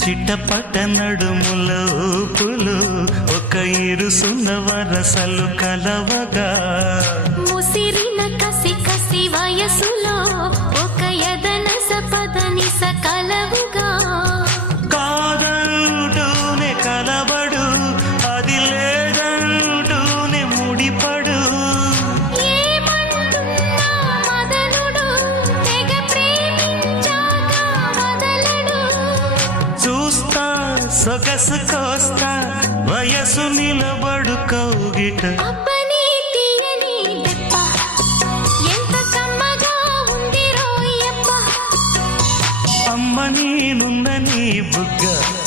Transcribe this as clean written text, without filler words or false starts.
చిట్టపట నడుముల ఊపులు ఒక ఇరుసున్న వరసలు కలవగా ముసిరిన కసి కసి వయసులో ఒక యదన సపదని సకలవుగా కాదంటూనే కలబడు అది లేదంటూనే ముడిపడు ఏమంటున్నా మదనుడు తెగ ప్రేమించాక వదలడు చూస్తా సొగసు కోస్తా వయసు నిలబడు కౌగిట అబ్బని తీయని దెబ్బ ఎంత కమ్మగా ఉంది రోయప్ప అమ్మ నేనున్న నీ బుగ్గ